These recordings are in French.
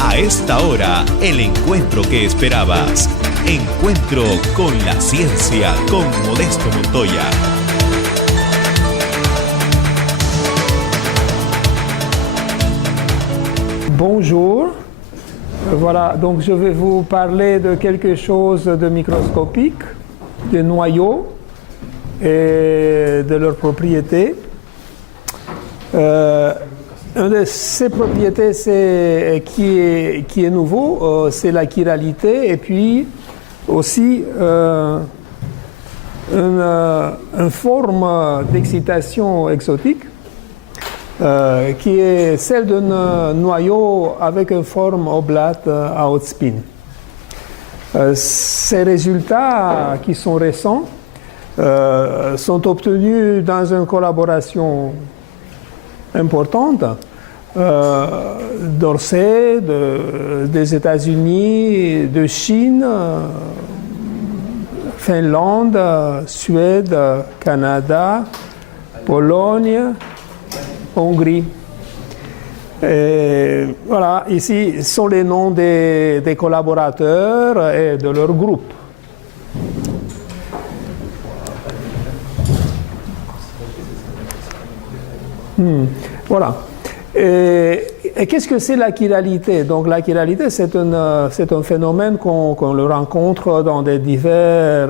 A esta hora, el encuentro que esperabas. Encuentro con la ciencia con Modesto Montoya. Bonjour. Voilà, donc je vais vous parler de quelque chose de microscopique, des noyaux et de leurs propriétés. Une de ces propriétés qui est nouveau, c'est la chiralité, et puis aussi une forme d'excitation exotique qui est celle d'un noyau avec une forme oblate à haute spin. Ces résultats qui sont récents sont obtenus dans une collaboration importante d'Orsay, des États-Unis, de Chine, Finlande, Suède, Canada, Pologne, Hongrie. Et voilà, ici sont les noms des collaborateurs et de leur groupe. Voilà. Et qu'est-ce que c'est la chiralité? Donc la chiralité, c'est un phénomène qu'on le rencontre dans des divers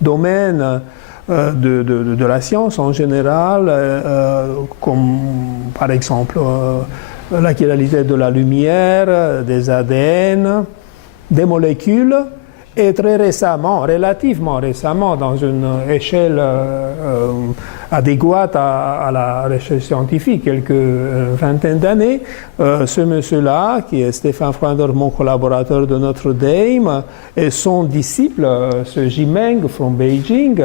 domaines de la science en général, comme par exemple la chiralité de la lumière, des ADN, des molécules, et très récemment, relativement récemment, dans une échelle adéquate à la recherche scientifique, quelques vingtaine d'années, ce monsieur-là, qui est Stefan Freundler, mon collaborateur de Notre Dame, et son disciple, ce Jimeng from Beijing,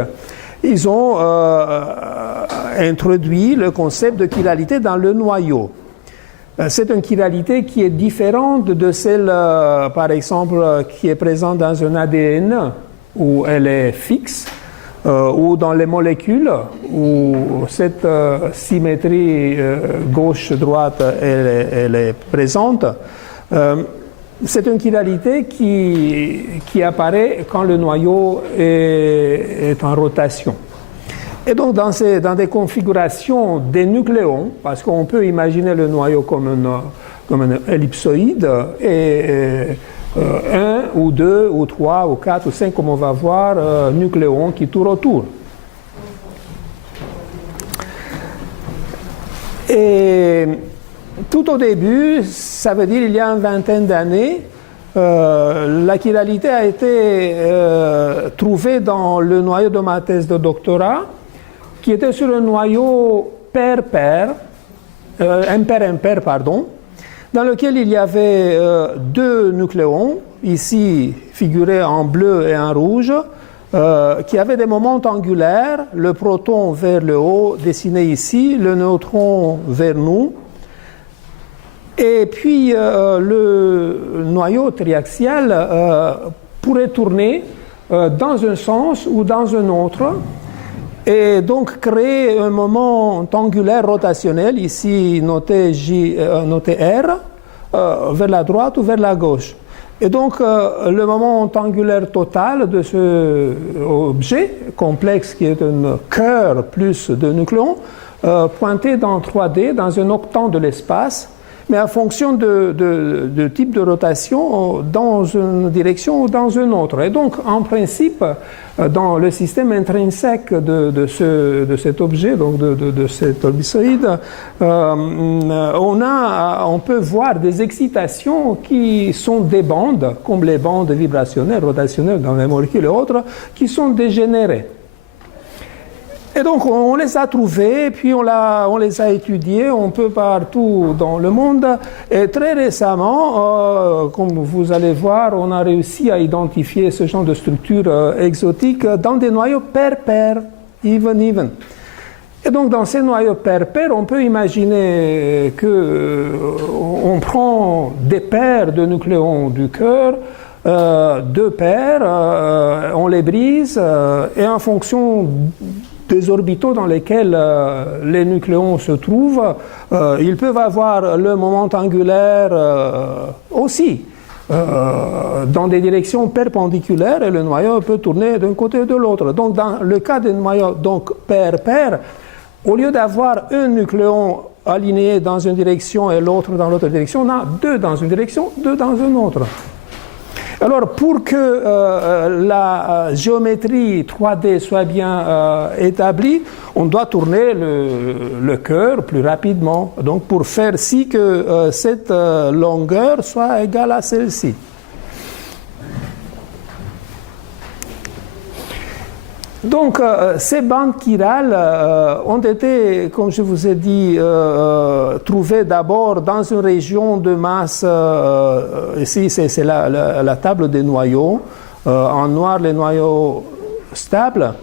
ils ont introduit le concept de chiralité dans le noyau. C'est une chiralité qui est différente de celle, par exemple, qui est présente dans un ADN, où elle est fixe, ou dans les molécules, où cette symétrie gauche-droite, elle est présente. C'est une chiralité qui apparaît quand le noyau est en rotation. Et donc, dans des configurations des nucléons, parce qu'on peut imaginer le noyau comme un ellipsoïde, et un ou deux ou trois ou quatre ou cinq, comme on va voir, nucléons qui tournent autour. Et tout au début, ça veut dire il y a une vingtaine d'années, la chiralité a été trouvée dans le noyau de ma thèse de doctorat, qui était sur un noyau pair-pair, impair-impair, pardon, dans lequel il y avait deux nucléons, ici figurés en bleu et en rouge, qui avaient des moments angulaires, le proton vers le haut, dessiné ici, le neutron vers nous, et puis le noyau triaxial pourrait tourner dans un sens ou dans un autre, et donc créer un moment angulaire rotationnel, ici noté R, vers la droite ou vers la gauche. Et donc le moment angulaire total de ce objet complexe qui est un cœur plus de nucléons, pointé dans 3D, dans un octant de l'espace, mais en fonction de type de rotation dans une direction ou dans une autre. Et donc, en principe, dans le système intrinsèque de cet objet, donc de cet ellipsoïde, on peut voir des excitations qui sont des bandes, comme les bandes vibrationnelles, rotationnelles dans les molécules et autres, qui sont dégénérées. Et donc, on les a trouvés, puis on les a étudiés un peu partout dans le monde. Et très récemment, comme vous allez voir, on a réussi à identifier ce genre de structure exotique dans des noyaux pair-pair, even. Et donc, dans ces noyaux pair-pair, on peut imaginer qu'on prend des paires de nucléons du cœur, deux paires, on les brise, et en fonction des orbitaux dans lesquels les nucléons se trouvent, ils peuvent avoir le moment angulaire aussi dans des directions perpendiculaires et le noyau peut tourner d'un côté ou de l'autre. Donc dans le cas des noyaux donc pair-pair, au lieu d'avoir un nucléon aligné dans une direction et l'autre dans l'autre direction, on a deux dans une direction, deux dans une autre. Alors, pour que la géométrie 3D soit bien établie, on doit tourner le cœur plus rapidement. Donc, pour faire si que cette longueur soit égale à celle-ci. Donc, ces bandes chirales ont été, comme je vous ai dit, trouvées d'abord dans une région de masse, ici c'est la table des noyaux, en noir les noyaux stables.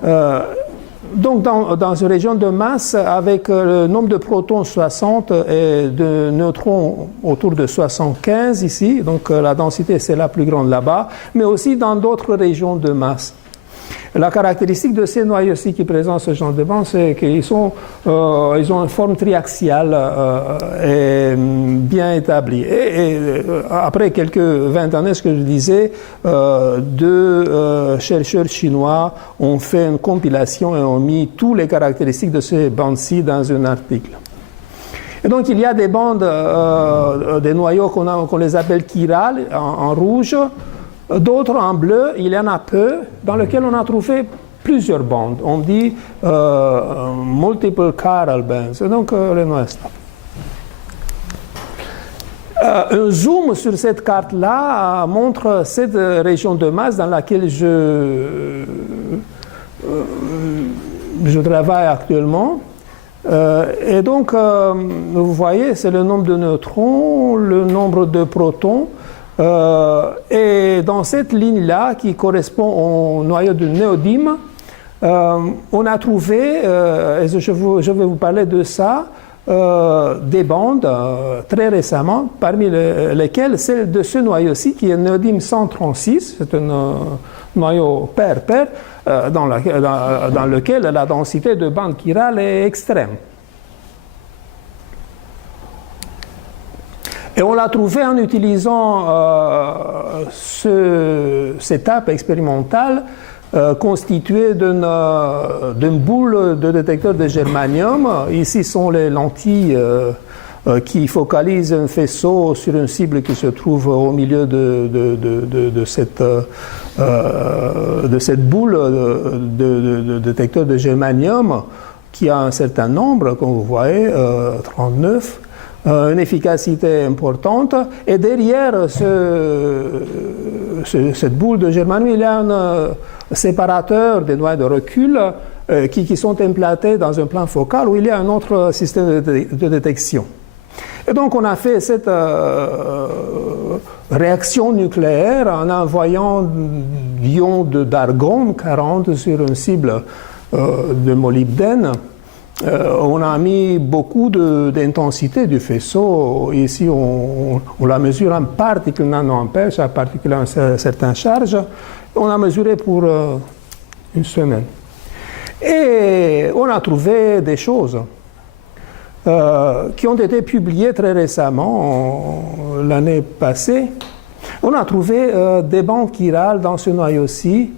Donc, dans une région de masse avec le nombre de protons 60 et de neutrons autour de 75 ici, donc la densité c'est la plus grande là-bas, mais aussi dans d'autres régions de masse. La caractéristique de ces noyaux-ci qui présentent ce genre de bandes, c'est qu'ils ont une forme triaxiale et bien établie. Et après quelques 20 années, ce que je disais, deux chercheurs chinois ont fait une compilation et ont mis toutes les caractéristiques de ces bandes-ci dans un article. Et donc il y a des bandes, des noyaux qu'on les appelle chirales en rouge. D'autres en bleu, il y en a peu, dans lesquels on a trouvé plusieurs bandes. On dit multiple chiral bands, donc les noyaux stables. Un zoom sur cette carte-là montre cette région de masse dans laquelle je travaille actuellement. Et donc, vous voyez, c'est le nombre de neutrons, le nombre de protons. Et dans cette ligne-là, qui correspond au noyau de néodyme, on a trouvé, et je vais vous parler de ça, des bandes très récemment, parmi lesquelles celle de ce noyau-ci, qui est néodyme 136, c'est un noyau pair-pair, dans lequel la densité de bandes chirales est extrême. Et on l'a trouvé en utilisant cette étape expérimentale constituée d'une boule de détecteur de germanium. Ici sont les lentilles qui focalisent un faisceau sur une cible qui se trouve au milieu de cette boule de détecteur de germanium qui a un certain nombre, comme vous voyez, 39. Une efficacité importante, et derrière cette boule de germanium, il y a un séparateur des noyaux de recul qui sont implantés dans un plan focal où il y a un autre système de détection. Et donc on a fait cette réaction nucléaire en envoyant d'ions d'argon 40 sur une cible de molybdène. On a mis beaucoup d'intensité du faisceau. Ici, on la mesure en particules nanoampères, chaque particule a une certaine charge. On a mesuré pour une semaine. Et on a trouvé des choses qui ont été publiées très récemment, l'année passée. On a trouvé des bandes chirales dans ce noyau-ci,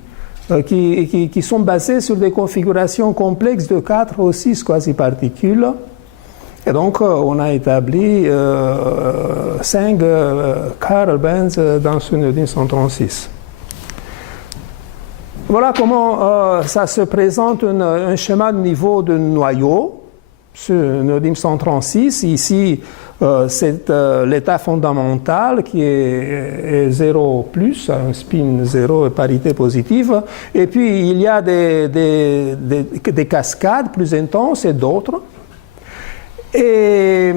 qui sont basés sur des configurations complexes de 4 ou 6 quasi-particules. Et donc, on a établi 5 chiral bands dans ce néodyme 136. Voilà comment ça se présente, un schéma de niveau de noyau. Ce néodyme 136, ici, c'est l'état fondamental qui est 0 plus, un spin 0 et parité positive. Et puis, il y a des cascades plus intenses et d'autres. Et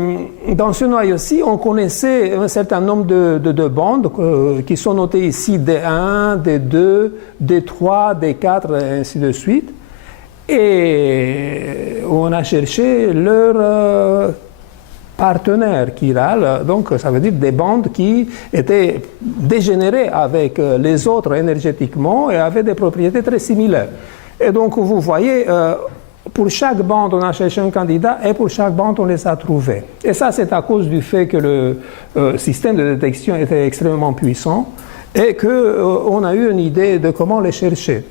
dans ce noyau-ci, on connaissait un certain nombre de bandes qui sont notées ici D1, D2, D3, D4, et ainsi de suite. Et on a cherché leur partenaire chiral, donc ça veut dire des bandes qui étaient dégénérées avec les autres énergétiquement et avaient des propriétés très similaires. Et donc, vous voyez, pour chaque bande, on a cherché un candidat et pour chaque bande, on les a trouvés. Et ça, c'est à cause du fait que le système de détection était extrêmement puissant et qu'on a eu une idée de comment les chercher.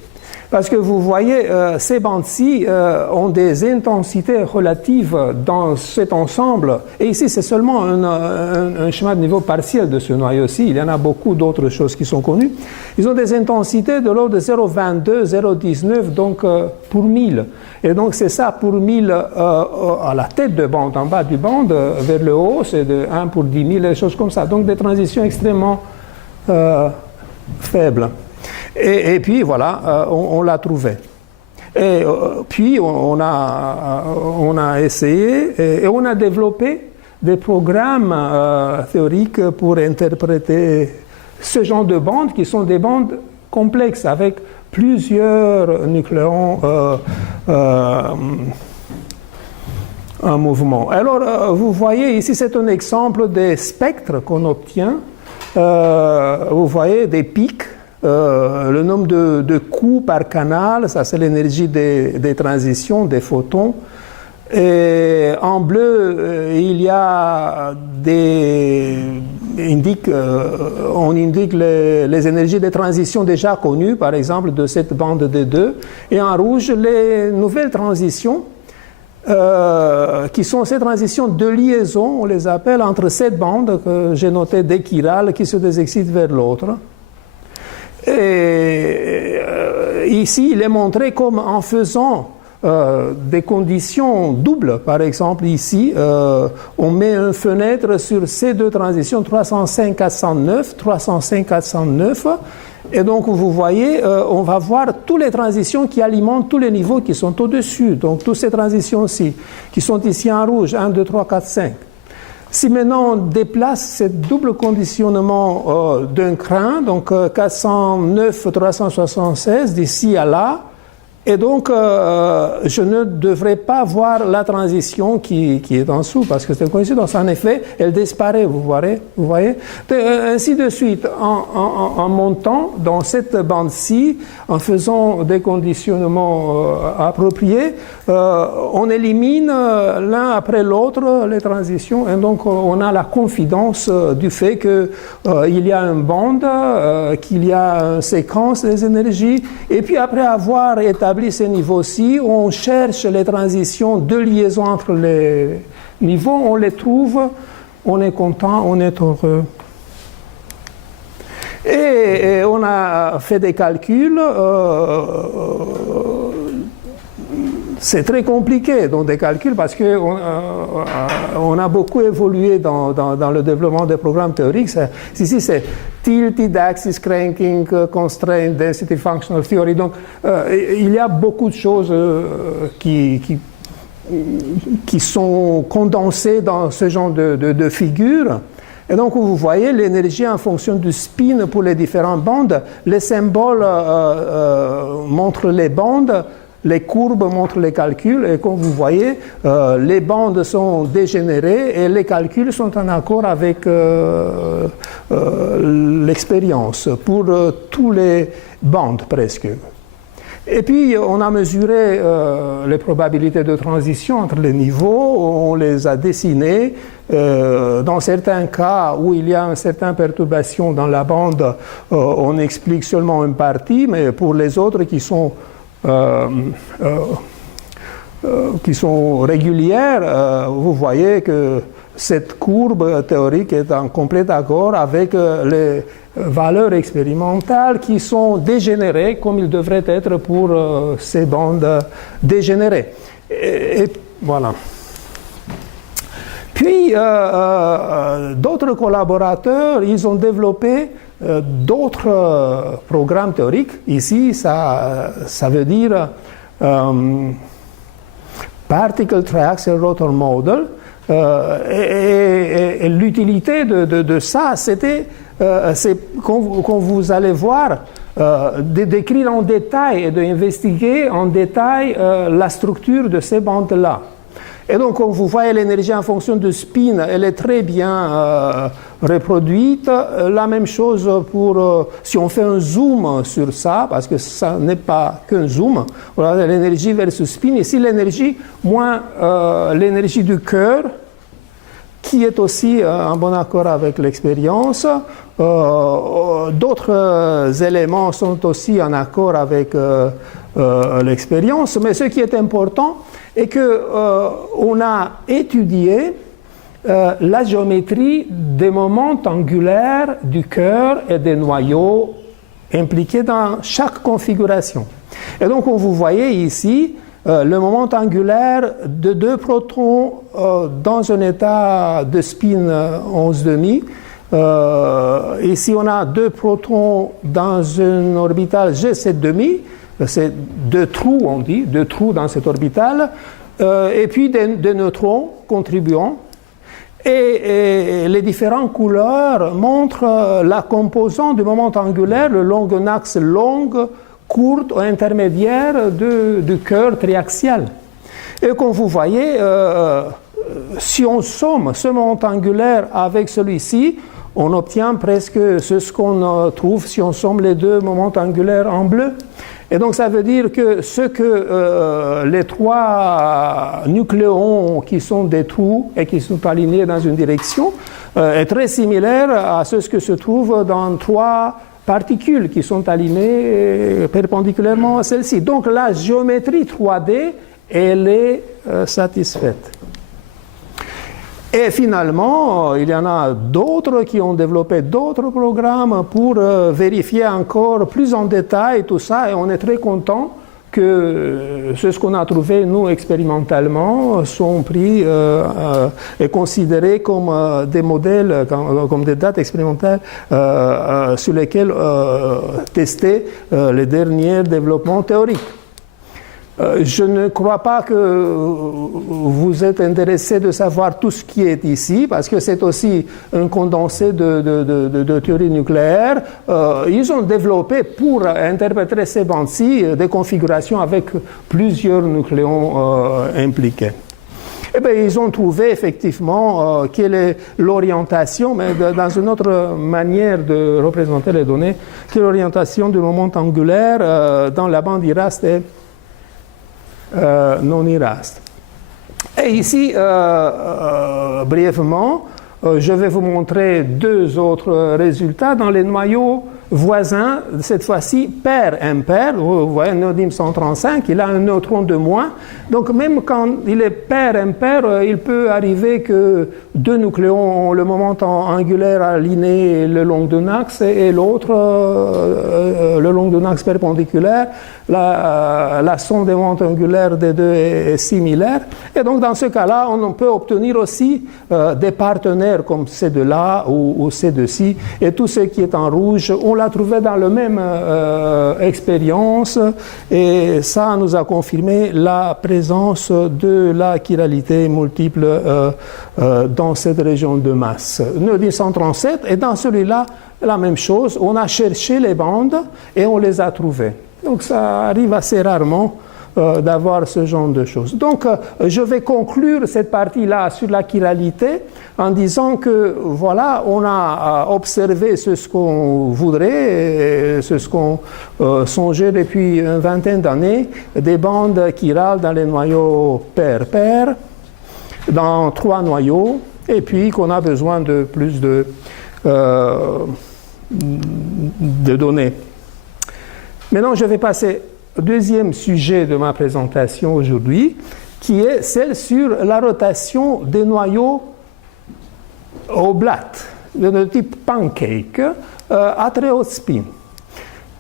Parce que vous voyez, ces bandes-ci ont des intensités relatives dans cet ensemble. Et ici, c'est seulement un schéma de niveau partiel de ce noyau-ci. Il y en a beaucoup d'autres choses qui sont connues. Ils ont des intensités de l'ordre de 0,22, 0,19, donc pour 1000. Et donc, c'est ça pour 1000 à la tête de bande. En bas du bande, vers le haut, c'est de 1 pour 10 000, des choses comme ça. Donc, des transitions extrêmement faibles. Et puis voilà, on l'a trouvé. Et puis on a essayé et on a développé des programmes théoriques pour interpréter ce genre de bandes qui sont des bandes complexes avec plusieurs nucléons en mouvement. Alors vous voyez ici, c'est un exemple des spectres qu'on obtient. Vous voyez des pics. Le nombre de coups par canal, ça c'est l'énergie des transitions, des photons. Et en bleu, il y a on indique les énergies de transition déjà connues, par exemple de cette bande D2. Et en rouge, les nouvelles transitions, qui sont ces transitions de liaison, on les appelle, entre cette bande que j'ai notée d'échirale qui se désexcite vers l'autre. Et ici, il est montré comme en faisant des conditions doubles. Par exemple, ici, on met une fenêtre sur ces deux transitions, 305-409, 305-409. Et donc, vous voyez, on va voir toutes les transitions qui alimentent tous les niveaux qui sont au-dessus. Donc, toutes ces transitions-ci, qui sont ici en rouge, 1, 2, 3, 4, 5. Si maintenant on déplace ce double conditionnement d'un crin, donc 409, 376, d'ici à là, et donc je ne devrais pas voir la transition qui est en dessous, parce que c'est une coïncidence. En effet, elle disparaît, vous voyez. Ainsi de suite, en montant dans cette bande-ci, en faisant des conditionnements appropriés, on élimine l'un après l'autre les transitions, et donc on a la confidence du fait qu'il y a une bande, qu'il y a une séquence des énergies, et puis après avoir établi ces niveaux-ci, on cherche les transitions de liaison entre les niveaux, on les trouve, on est content, on est heureux. Et on a fait des calculs, c'est très compliqué, donc des calculs, parce qu'on a beaucoup évolué dans le développement des programmes théoriques. Ici, c'est tilted axis cranking, constraint density functional theory. Donc, il y a beaucoup de choses qui sont condensées dans ce genre de figures. Et donc, vous voyez l'énergie en fonction du spin pour les différentes bandes. Les symboles montrent les bandes. Les courbes montrent les calculs et comme vous voyez, les bandes sont dégénérées et les calculs sont en accord avec l'expérience pour tous les bandes presque. Et puis on a mesuré les probabilités de transition entre les niveaux, on les a dessinées. Dans certains cas où il y a une certaine perturbation dans la bande, on explique seulement une partie, mais pour les autres qui sont régulières, vous voyez que cette courbe théorique est en complet accord avec les valeurs expérimentales qui sont dégénérées comme il devrait être pour ces bandes dégénérées. Et voilà. Puis, d'autres collaborateurs, ils ont développé d'autres programmes théoriques. Ici, ça veut dire Particle Triaxial Rotor Model. Et l'utilité de ça, c'est quand vous allez voir, de décrire en détail et d'investiguer en détail la structure de ces bandes-là. Et donc, comme vous voyez, l'énergie en fonction de spin, elle est très bien reproduite. La même chose pour, si on fait un zoom sur ça, parce que ça n'est pas qu'un zoom, voilà, l'énergie versus spin. Ici, l'énergie moins l'énergie du cœur, qui est aussi en bon accord avec l'expérience. D'autres éléments sont aussi en accord avec l'expérience, mais ce qui est important est qu'on a étudié la géométrie des moments angulaires du cœur et des noyaux impliqués dans chaque configuration. Et donc, vous voyez ici le moment angulaire de 2 protons dans un état de spin 11,5. Ici, on a 2 protons dans une orbitale G7,5. C'est 2 trous, on dit, 2 trous dans cette orbitale. Et puis des neutrons contribuants. Et les différentes couleurs montrent la composante du moment angulaire, le long d'un axe long, courte ou intermédiaire du cœur triaxial. Et comme vous voyez, si on somme ce moment angulaire avec celui-ci, on obtient presque ce qu'on trouve si on somme les 2 moments angulaires en bleu. Et donc ça veut dire que les 3 nucléons qui sont des trous et qui sont alignés dans une direction est très similaire à ce que se trouve dans 3 particules qui sont alignées perpendiculairement à celle-ci. Donc la géométrie 3D, elle est satisfaite. Et finalement, il y en a d'autres qui ont développé d'autres programmes pour vérifier encore plus en détail tout ça, et on est très content que ce qu'on a trouvé, nous, expérimentalement, sont pris et considérés comme des modèles, comme des dates expérimentales sur lesquelles tester les derniers développements théoriques. Je ne crois pas que vous êtes intéressé de savoir tout ce qui est ici, parce que c'est aussi un condensé de théorie nucléaire. Ils ont développé, pour interpréter ces bandes-ci, des configurations avec plusieurs nucléons impliqués. Eh bien, ils ont trouvé effectivement quelle est l'orientation, mais dans une autre manière de représenter les données, quelle est l'orientation du moment angulaire dans la bande IRAST et non IRAST. Et ici, brièvement, je vais vous montrer 2 autres résultats dans les noyaux voisins, cette fois-ci pair-impair. Vous voyez, néodyme 135, il a un neutron de moins. Donc même quand il est pair-impair, il peut arriver que 2 nucléons ont le moment angulaire aligné le long d'un axe et l'autre le long d'un axe perpendiculaire. La somme des moments angulaires des 2 est similaire. Et donc dans ce cas-là, on peut obtenir aussi des partenaires comme ces 2-là ou ces 2-ci. Et tout ce qui est en rouge, on l'a trouvé dans la même expérience, et ça nous a confirmé la présence de la chiralité multiple dans cette région de masse. Néodyme 137, et dans celui-là, la même chose, on a cherché les bandes et on les a trouvées. Donc ça arrive assez rarement d'avoir ce genre de choses. Donc, je vais conclure cette partie-là sur la chiralité en disant que, voilà, on a observé ce qu'on voudrait, ce qu'on songeait depuis une vingtaine d'années, des bandes chirales dans les noyaux pair-pair, dans 3 noyaux, et puis qu'on a besoin de plus de données. Maintenant, je vais passer au deuxième sujet de ma présentation aujourd'hui, qui est celle sur la rotation des noyaux oblates, de type pancake, à très haute spin.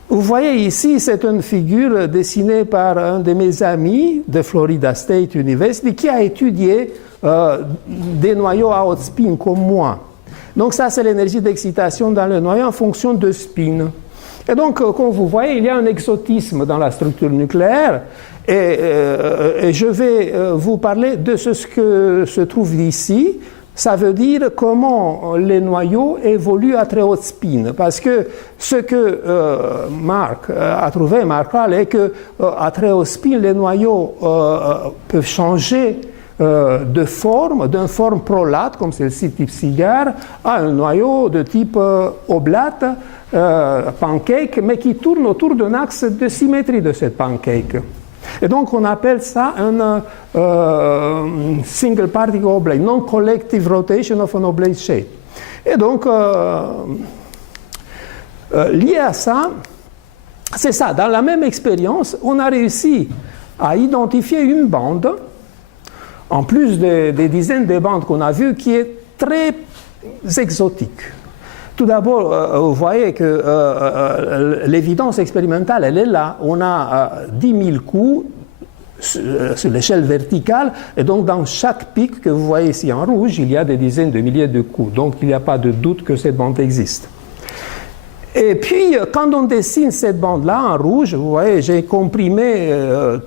Vous voyez ici, c'est une figure dessinée par un de mes amis de Florida State University qui a étudié des noyaux à haute spin comme moi. Donc ça, c'est l'énergie d'excitation dans le noyau en fonction de spin. Et donc, comme vous voyez, il y a un exotisme dans la structure nucléaire, et je vais vous parler de ce que se trouve ici. Ça veut dire comment les noyaux évoluent à très haute spin. Parce que ce que Mark a trouvé, Mark Hall, est qu'à très haute spin, les noyaux peuvent changer d'une forme prolate, comme celle-ci type cigare, à un noyau de type oblate, pancake, mais qui tourne autour d'un axe de symétrie de cette pancake. Et donc on appelle ça un single particle oblate, non-collective rotation of an oblate shape. Et donc, lié à ça, c'est ça, dans la même expérience, on a réussi à identifier une bande, en plus des dizaines de bandes qu'on a vues, qui est très exotique. Tout d'abord, vous voyez que l'évidence expérimentale, elle est là. On a 10 000 coups sur l'échelle verticale, et donc dans chaque pic que vous voyez ici en rouge, il y a des dizaines de milliers de coups. Donc il n'y a pas de doute que cette bande existe. Et puis, quand on dessine cette bande-là en rouge, vous voyez, j'ai comprimé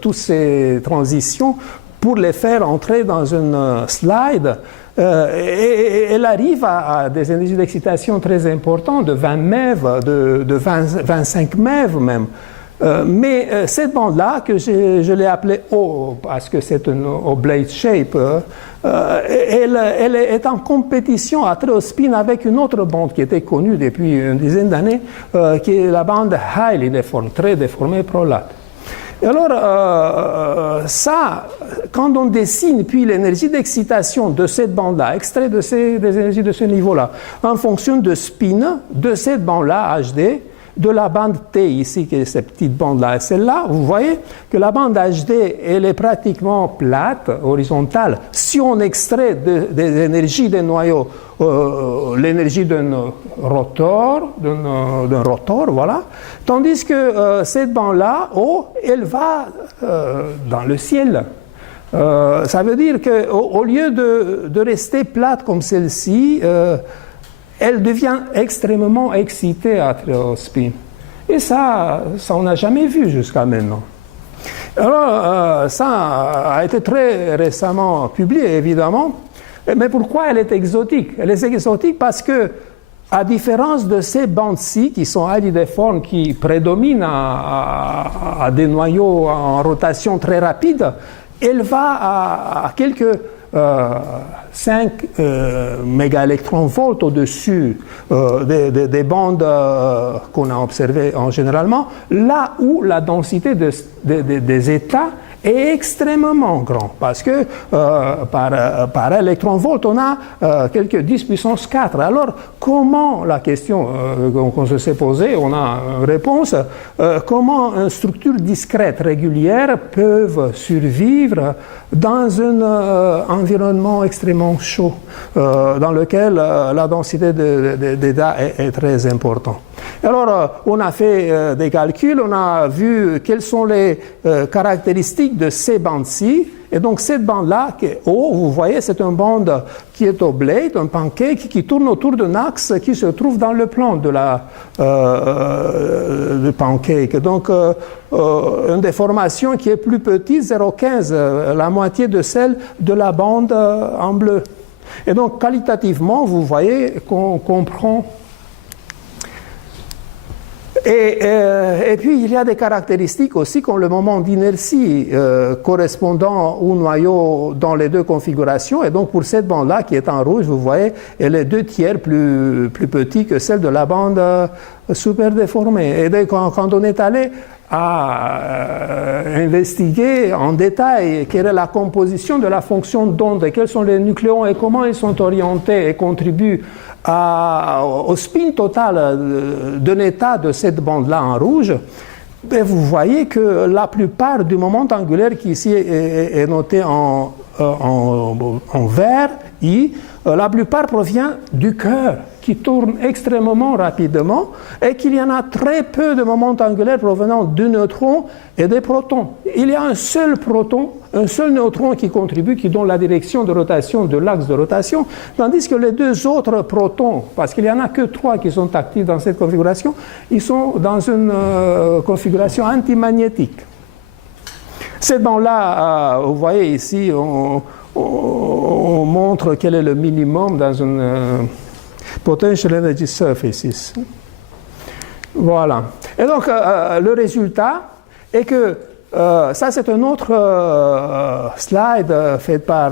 toutes ces transitions pour les faire entrer dans une slide. Et elle arrive à des énergies d'excitation très importantes, de 20 MeV, de 25 MeV même. Mais cette bande-là, que je l'ai appelée O, parce que c'est une oblate shape, elle est en compétition à très haut spin avec une autre bande qui était connue depuis une dizaine d'années, qui est la bande highly déformée, très déformée prolate. Et alors, ça, quand on dessine puis l'énergie d'excitation de cette bande-là, extrait des énergies de ce niveau-là, en fonction de spin de cette bande-là, HD, de la bande T ici, qui est cette petite bande-là et celle-là, vous voyez que la bande HD, elle est pratiquement plate, horizontale, si on extrait des énergies des noyaux, l'énergie d'un rotor, voilà, tandis que cette bande-là, O, elle va dans le ciel. Ça veut dire qu'au lieu de rester plate comme celle-ci, elle devient extrêmement excitée à très haut spin. Et ça on n'a jamais vu jusqu'à maintenant. Alors, ça a été très récemment publié, évidemment. Mais pourquoi elle est exotique? Elle est exotique parce que, à différence de ces bandes-ci, qui sont alidiformes, qui prédominent à des noyaux en rotation très rapide, elle va à quelques 5 mégaélectronvolts au-dessus des bandes qu'on a observées généralement, là où la densité des états est extrêmement grande, parce que par électronvolt, on a quelques 10 puissance 4. Alors, comment, la question qu'on se s'est posée, on a une réponse, comment une structure discrète, régulière, peuvent survivre dans un environnement extrêmement chaud, dans lequel la densité d'état est très importante. Alors, on a fait des calculs, on a vu quelles sont les caractéristiques de ces bandes-ci. Et donc, cette bande-là, qui est O, vous voyez, c'est une bande qui est oblate, un pancake, qui tourne autour d'un axe qui se trouve dans le plan de la pancake. Donc, une déformation qui est plus petite, 0,15, la moitié de celle de la bande en bleu. Et donc, qualitativement, vous voyez qu'on comprend. Et puis, il y a des caractéristiques aussi comme le moment d'inertie correspondant au noyau dans les deux configurations. Et donc, pour cette bande-là qui est en rouge, vous voyez, elle est 2/3 plus petite que celle de la bande super déformée. Et donc, quand on est allé à investiguer en détail quelle est la composition de la fonction d'onde, quels sont les nucléons et comment ils sont orientés et contribuent au spin total d'un état de cette bande-là en rouge, ben vous voyez que la plupart du moment angulaire qui ici est noté en vert, I, la plupart provient du cœur qui tourne extrêmement rapidement et qu'il y en a très peu de moments angulaires provenant de neutrons et des protons. Il y a un seul proton, un seul neutron qui contribue, qui donne la direction de rotation de l'axe de rotation, tandis que les deux autres protons, parce qu'il n'y en a que 3 qui sont actifs dans cette configuration, ils sont dans une configuration antimagnétique. Cette bande-là, vous voyez ici, on montre quel est le minimum dans une potential energy surfaces. Voilà. Et donc, le résultat est que ça, c'est un autre slide fait par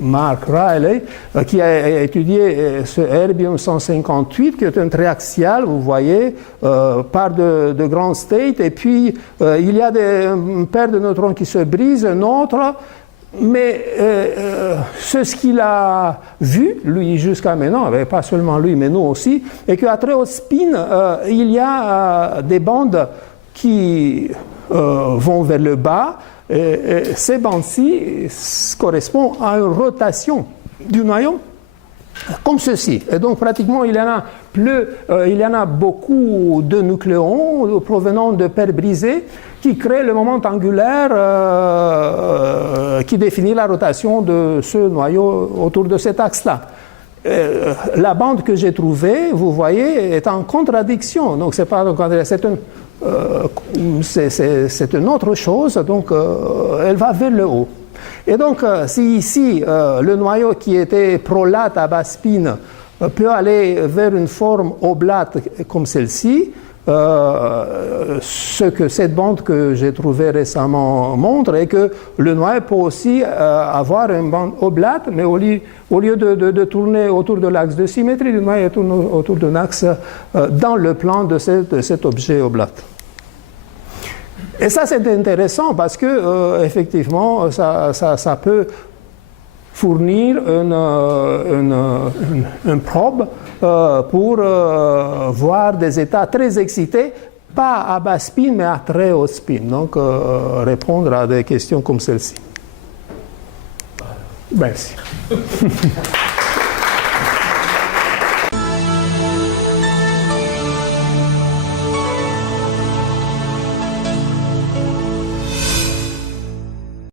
Mark Riley, qui a étudié ce Erbium 158, qui est un triaxial, vous voyez, par de grands states, et puis il y a une paire de neutrons qui se brisent, un autre, mais ce qu'il a vu, lui jusqu'à maintenant, pas seulement lui, mais nous aussi, est qu'à très haut spin, il y a des bandes qui vont vers le bas, et ces bandes-ci correspondent à une rotation du noyau comme ceci. Et donc pratiquement il y en a beaucoup de nucléons provenant de paires brisées qui créent le moment angulaire qui définit la rotation de ce noyau autour de cet axe-là. La bande que j'ai trouvée, vous voyez, est en contradiction. Donc c'est pas c'est une autre chose, donc elle va vers le haut. Et donc, si ici, le noyau qui était prolate à basse spin peut aller vers une forme oblate comme celle-ci, ce que cette bande que j'ai trouvée récemment montre est que le noyau peut aussi avoir une bande oblate, mais au lieu de tourner autour de l'axe de symétrie, le noyau tourne autour d'un axe dans le plan de cet objet oblate. Et ça, c'est intéressant parce que, effectivement, ça peut fournir une probe pour voir des états très excités, pas à bas spin, mais à très haut spin. Donc, répondre à des questions comme celle-ci. Merci.